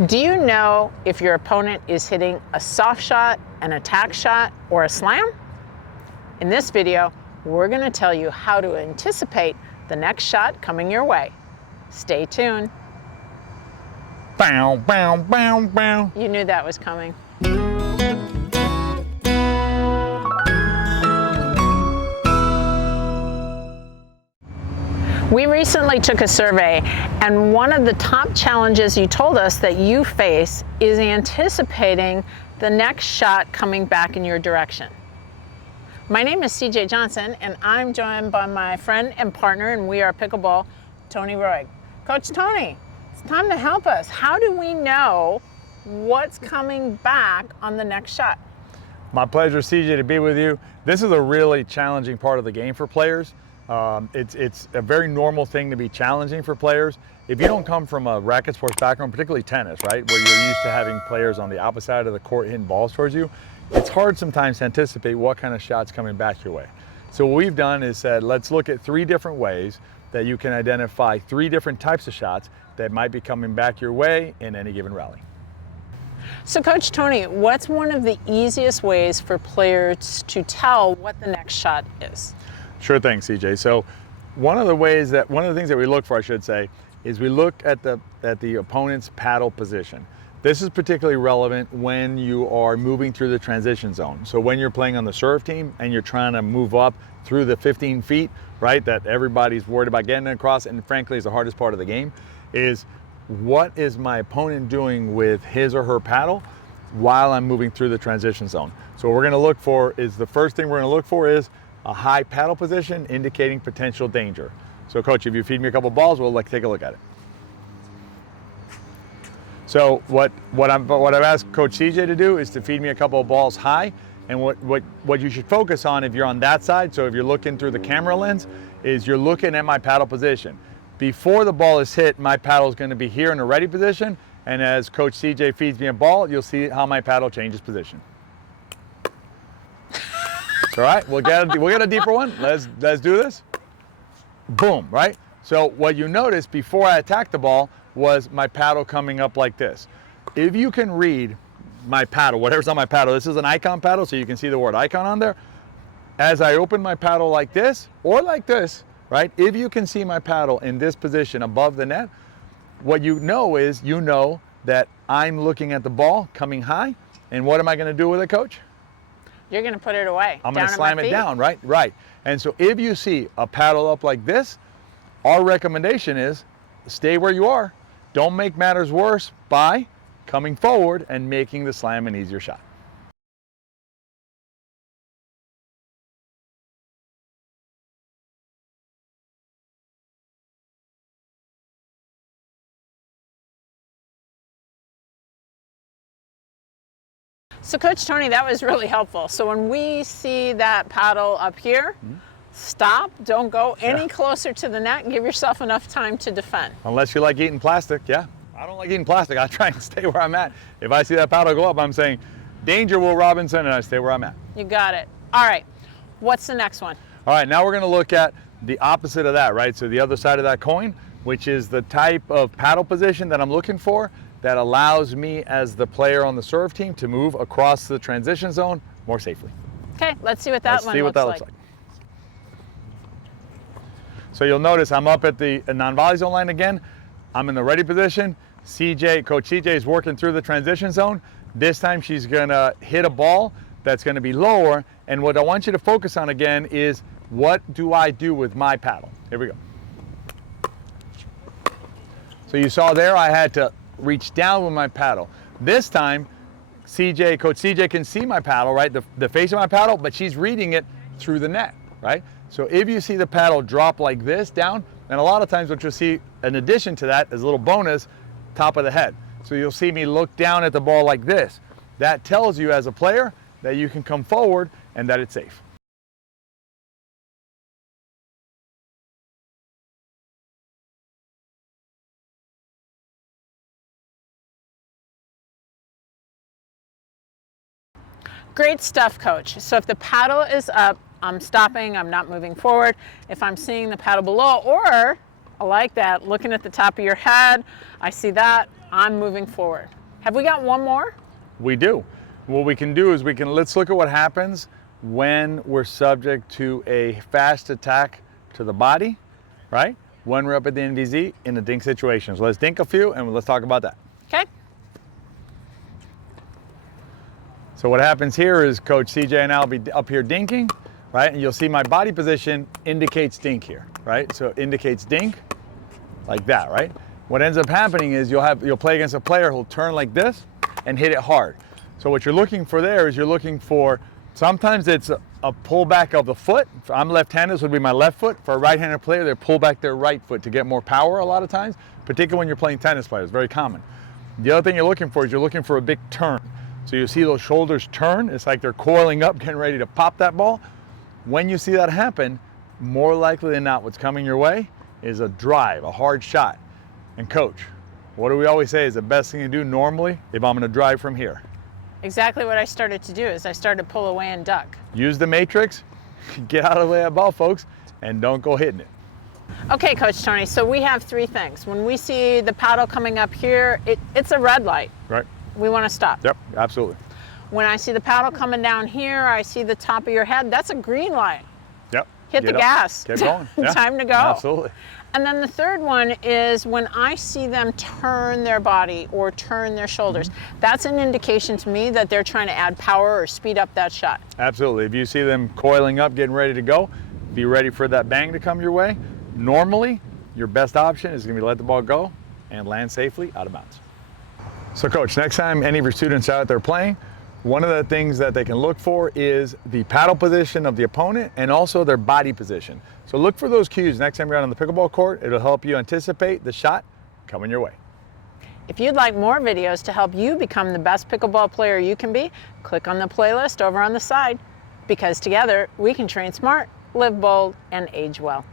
Do you know if your opponent is hitting a soft shot, an attack shot, or a slam? In this video, we're going to tell you how to anticipate the next shot coming your way. Stay tuned. Bow, bow, bow, bow. You knew that was coming. We recently took a survey, and one of the top challenges you told us that you face is anticipating the next shot coming back in your direction. My name is CJ Johnson, and I'm joined by my friend and partner in WeArePickleball, Tony Roig. Coach Tony, it's time to help us. How do we know what's coming back on the next shot? My pleasure, CJ, to be with you. This is a really challenging part of the game for players. It's a very normal thing to be challenging for players. If you don't come from a racket sports background, particularly tennis, right, where you're used to having players on the opposite side of the court hitting balls towards you, it's hard sometimes to anticipate what kind of shot's coming back your way. So what we've done is said, let's look at 3 different ways that you can identify 3 different types of shots that might be coming back your way in any given rally. So Coach Tony, what's one of the easiest ways for players to tell what the next shot is? Sure thing, CJ. So one of the things that we look for, I should say, is we look at the opponent's paddle position. This is particularly relevant when you are moving through the transition zone. So when you're playing on the serve team and you're trying to move up through the 15 feet, right, that everybody's worried about getting across, and frankly is the hardest part of the game, is what is my opponent doing with his or her paddle while I'm moving through the transition zone. So what we're gonna look for is, the first thing we're gonna look for is a high paddle position indicating potential danger. So coach, if you feed me a couple balls, we'll take a look at it. So what I've asked Coach CJ to do is to feed me a couple of balls high, and what you should focus on if you're on that side, so if you're looking through the camera lens, is you're looking at my paddle position. Before the ball is hit, my paddle is going to be here in a ready position, and as Coach CJ feeds me a ball, you'll see how my paddle changes position. All right, we'll get a deeper one. Let's do this. Boom, right? So what you noticed before I attacked the ball was my paddle coming up like this. If you can read my paddle, whatever's on my paddle, this is an icon paddle, so you can see the word icon on there. As I open my paddle like this, or like this, right? If you can see my paddle in this position above the net, what you know is, you know that I'm looking at the ball coming high, and what am I gonna do with it, Coach? You're going to put it away. I'm going to slam it down, right? Right. And so if you see a paddle up like this, our recommendation is stay where you are. Don't make matters worse by coming forward and making the slam an easier shot. So Coach Tony, that was really helpful. So when we see that paddle up here, stop, don't go any closer to the net, and give yourself enough time to defend. Unless you like eating plastic, yeah. I don't like eating plastic. I try and stay where I'm at. If I see that paddle go up, I'm saying, danger, Will Robinson, and I stay where I'm at. You got it. All right, what's the next one? All right, now we're gonna look at the opposite of that, right? So the other side of that coin, which is the type of paddle position that I'm looking for that allows me as the player on the serve team to move across the transition zone more safely. Okay, let's see what that one looks like. So you'll notice I'm up at the non-volley zone line again. I'm in the ready position. Coach CJ is working through the transition zone. This time she's gonna hit a ball that's gonna be lower, and what I want you to focus on again is, what do I do with my paddle? Here we go. So you saw there I had to reach down with my paddle. This time, Coach CJ can see my paddle, right? The face of my paddle, but she's reading it through the net, right? So if you see the paddle drop like this down, and a lot of times what you'll see in addition to that is a little bonus, top of the head. So you'll see me look down at the ball like this. That tells you as a player that you can come forward and that it's safe. Great stuff, Coach. So if the paddle is up, I'm stopping, I'm not moving forward. If I'm seeing the paddle below, or I like that, looking at the top of your head, I see that, I'm moving forward. Have we got one more? We do. What we can do is let's look at what happens when we're subject to a fast attack to the body, right? When we're up at the NVZ in a dink situation. So let's dink a few and let's talk about that. Okay. So what happens here is Coach CJ and I'll be up here dinking, right? And you'll see my body position indicates dink here, right? So it indicates dink like that, right? What ends up happening is you'll play against a player who'll turn like this and hit it hard. So what you're looking for there is you're looking for, sometimes it's a pullback of the foot. If I'm left-handed, this would be my left foot. For a right-handed player, they pull back their right foot to get more power a lot of times, particularly when you're playing tennis players, very common. The other thing you're looking for is you're looking for a big turn. So you see those shoulders turn, it's like they're coiling up, getting ready to pop that ball. When you see that happen, more likely than not, what's coming your way is a drive, a hard shot. And coach, what do we always say is the best thing to do normally if I'm gonna drive from here? Exactly what I started to do is I started to pull away and duck. Use the matrix, get out of the way of that ball, folks, and don't go hitting it. Okay, Coach Tony, so we have three things. When we see the paddle coming up here, it's a red light. Right. We want to stop. Yep, absolutely. When I see the paddle coming down here, I see the top of your head, that's a green light. Yep. Hit the gas. Keep going. Yeah. Time to go. Absolutely. And then the third one is when I see them turn their body or turn their shoulders, that's an indication to me that they're trying to add power or speed up that shot. Absolutely. If you see them coiling up, getting ready to go, be ready for that bang to come your way. Normally, your best option is going to be let the ball go and land safely out of bounds. So coach, next time any of your students are out there playing, one of the things that they can look for is the paddle position of the opponent and also their body position. So look for those cues next time you're out on the pickleball court. It'll help you anticipate the shot coming your way. If you'd like more videos to help you become the best pickleball player you can be, click on the playlist over on the side, because together we can train smart, live bold, and age well.